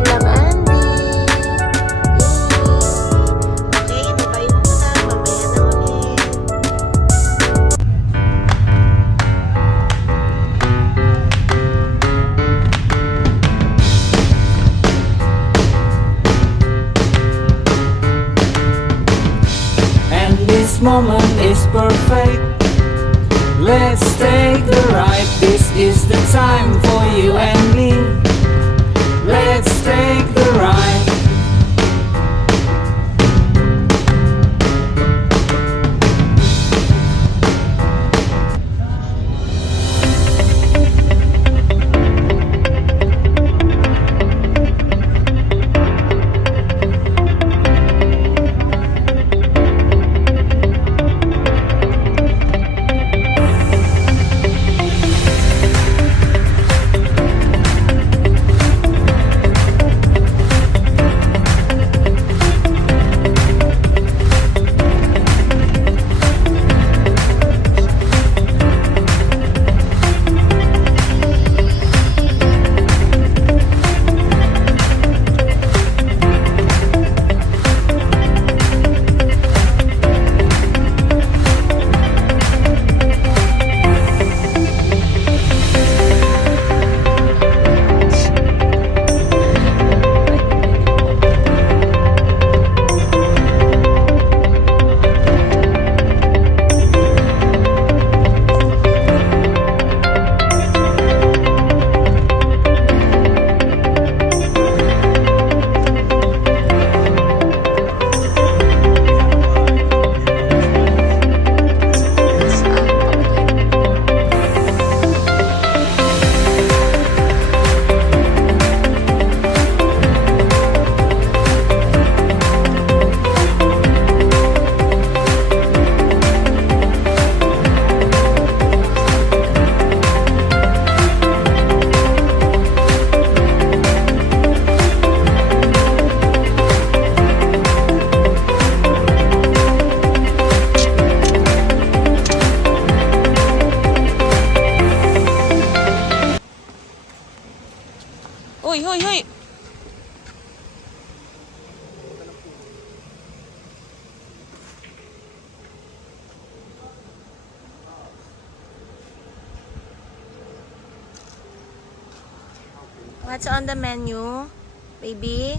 Nandyan lang Andy. Okay, bye-bye muna. Mamaya na ulit. And this moment is perfect. Let's take the ride. This is the time for you and me. Let's take the ride. Hoy, hoy, hoy! What's on the menu, baby?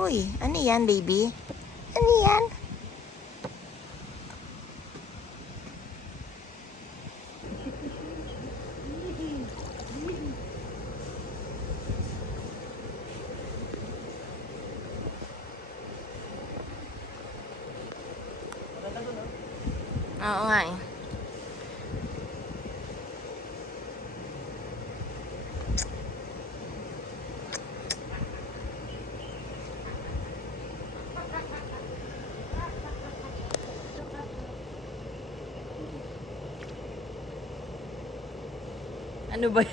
Uy, ano yan, baby? Ano yan? Oo nga eh. Ano ba yan?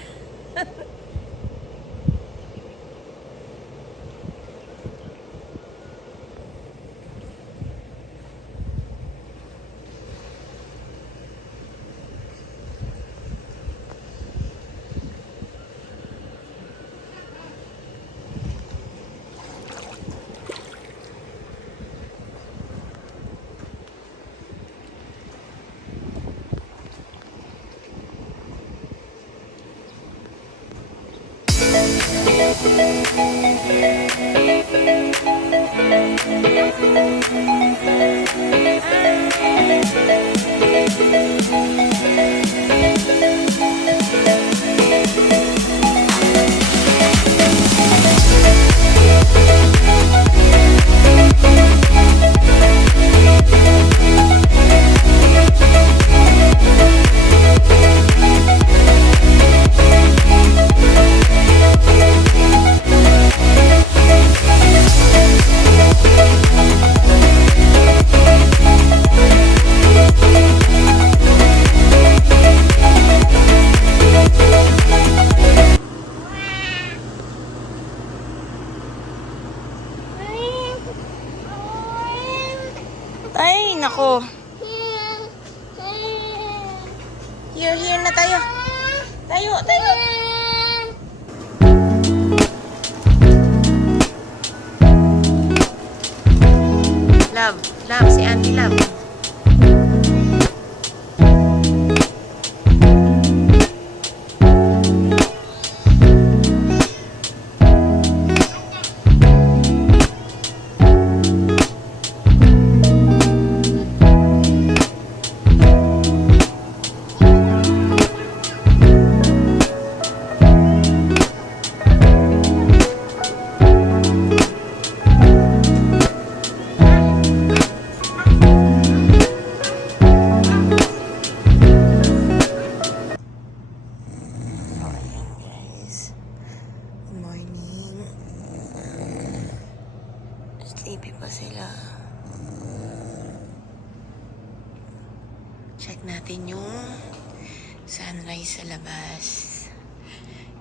Ay, nako. Here na tayo. Tayo. Love, si Auntie Love. Sleepy pa sila. Check natin yung sunrise sa labas.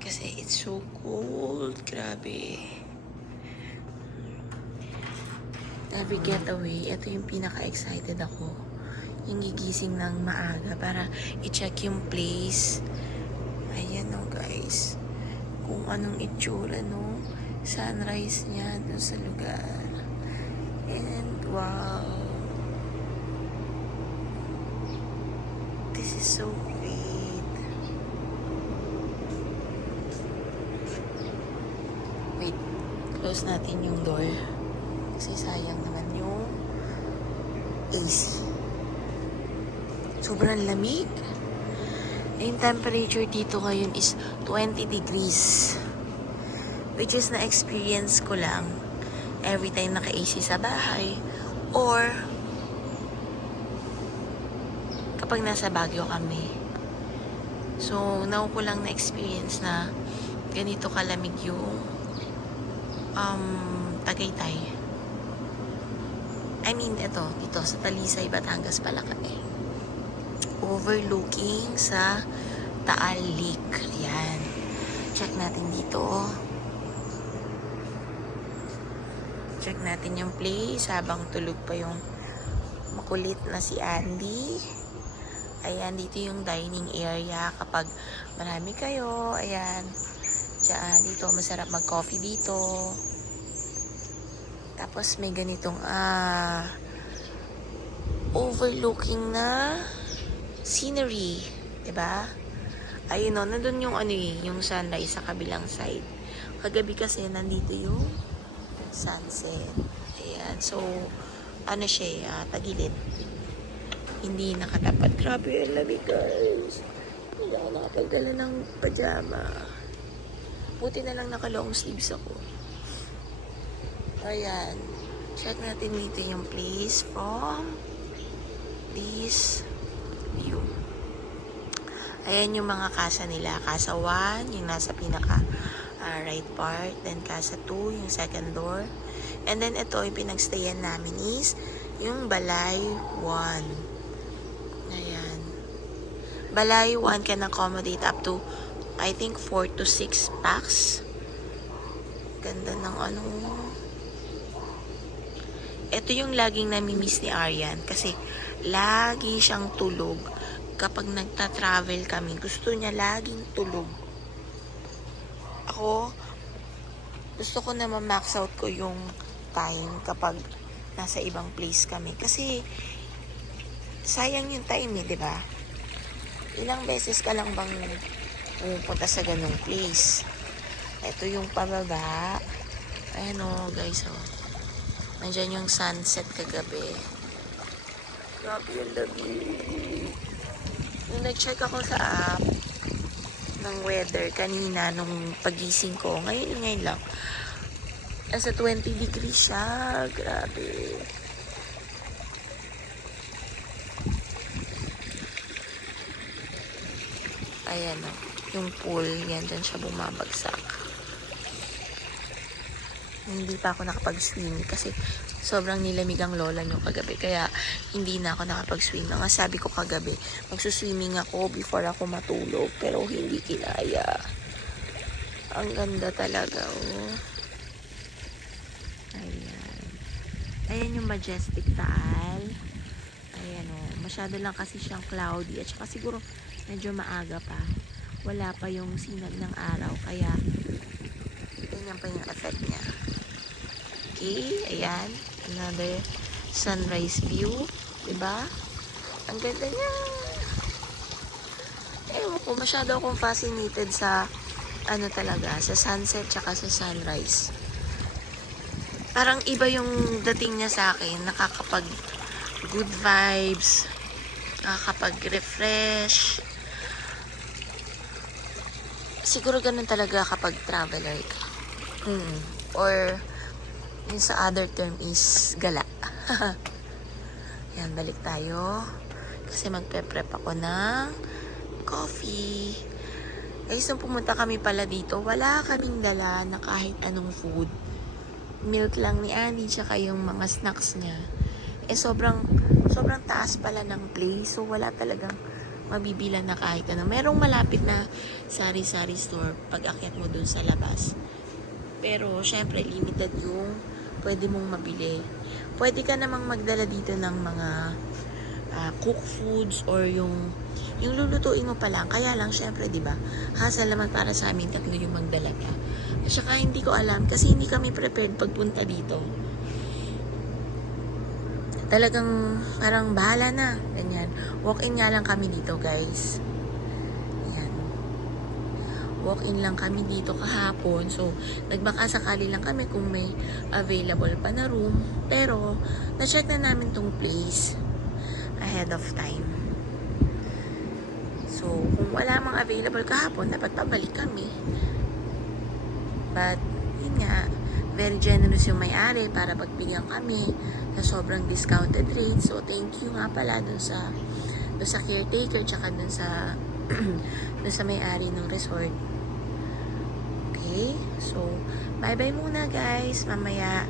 Kasi it's so cold. Grabe. Every getaway, ito yung pinaka-excited ako. Yung gigising ng maaga para i-check yung place. Ayan o guys. Kung anong itsura no. Sunrise niya dun sa lugar. And wow, this is so great. Wait, close natin yung door kasi sayang naman yung AC. Sobrang lamig. Yung temperature dito ngayon is 20 degrees, which is na-experience ko lang every time naka-AC sa bahay or kapag nasa Baguio kami. So, now ko lang na-experience na ganito kalamig yung Tagaytay. I mean, dito sa Talisay, Batangas pala kami. Overlooking sa Taal Lake. Ayan. Check natin dito. Check natin yung place habang tulog pa yung makulit na si Andy. Ayan, dito yung dining area kapag marami kayo. Ayan. Diyan, dito masarap mag-coffee dito. Tapos may ganitong overlooking na scenery. Diba? Ayun o, nandun yung yung sunrise sa kabilang side. Kagabi kasi nandito yung sunset. Ayan. So, siya, tagilid. Hindi nakatapat. Grabe, ang lamig, guys. Hindi ako nakapagdala ng pajama. Buti na lang naka-long sleeves ako. Ayan. Check natin dito yung place from this view. Ayan yung mga casa nila. Casa 1, yung nasa pinaka right part, then casa 2, yung second door, and then ito yung pinagstayan namin is yung Balay 1. Ayan, Balay 1 can accommodate up to I think 4 to 6 packs. Ganda ng ito yung laging namimiss ni Aryan kasi lagi siyang tulog kapag nagta-travel kami. Gusto niya laging tulog. Ako, gusto ko na ma-max out ko yung time kapag nasa ibang place kami. Kasi, sayang yung time di ba? Ilang beses ka lang bang pumunta sa ganung place? Ito yung pababa. Ayan guys, nandyan yung sunset kagabi. Grabe yung lamig. Nung nag-check ako sa app ng weather kanina nung pagising ko, ngayon lang nasa 20 degrees siya. Grabe. Ayan yung pool, yan dyan siya bumabagsak. Hindi pa ako nakapag-swim kasi sobrang nilamig ang lola nyo kagabi. Kaya hindi na ako nakapag-swim. Nga sabi ko kagabi, magsuswimming ako before ako matulog. Pero hindi kinaya. Ang ganda talaga, Ayan. Ayan yung Majestic Taal. Ayan o. Masyado lang kasi siyang cloudy. At saka siguro medyo maaga pa. Wala pa yung sinag ng araw. Kaya ganyan pa yung effect niya. Okay. Ayan. Another sunrise view. Diba? Ang ganda niya. Ewan ko. Masyado akong fascinated sa ano talaga. Sa sunset tsaka sa sunrise. Parang iba yung dating niya sa akin. Nakakapag good vibes. Nakakapag-refresh. Siguro ganun talaga kapag traveler ka. Or yung sa other term is gala. Yan, balik tayo. Kasi magpe-prep ako ng coffee. Guys, nung pumunta kami pala dito, wala kaming dala na kahit anong food. Milk lang ni Annie, tsaka yung mga snacks niya. Sobrang taas pala ng place. So, wala talagang mabibilan na kahit ano. Merong malapit na sari-sari store pag akyat mo dun sa labas. Pero, syempre, limited yung pwede mong mabili. Pwede ka namang magdala dito ng mga cook foods or yung lulutuin mo pa lang. Kaya lang, syempre, di ba? Hassle naman para sa amin tatlo yung magdala ka. At saka hindi ko alam kasi hindi kami prepared pagpunta dito. Talagang parang bahala na. Ganyan. Walk-in nga lang kami dito, guys. Ayan. Walk-in lang kami dito kahapon. So, nagbaka-sakali lang kami kung may available pa na room. Pero, na-check na namin tong place ahead of time. So, kung wala mang available kahapon, dapat pabalik kami. But, yun nga, very generous yung may-ari para pagbigyan kami sa sobrang discounted rate. So, thank you nga pala dun sa caretaker tsaka dun sa may-ari ng resort. Okay? So, bye-bye muna guys. Mamaya,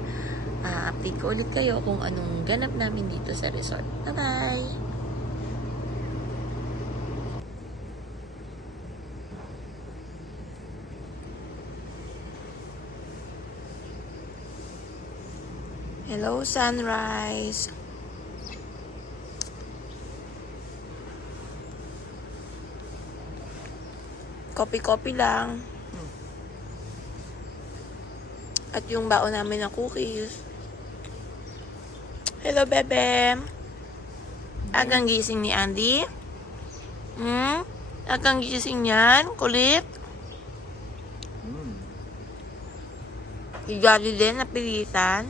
update ko ulit kayo kung anong ganap namin dito sa resort. Bye-bye! Hello, sunrise. Copy lang. At yung baon namin na cookies. Hello, bebe. Agang gising ni Andy? Agang gising yan? Kulit? Higali din, napilitan.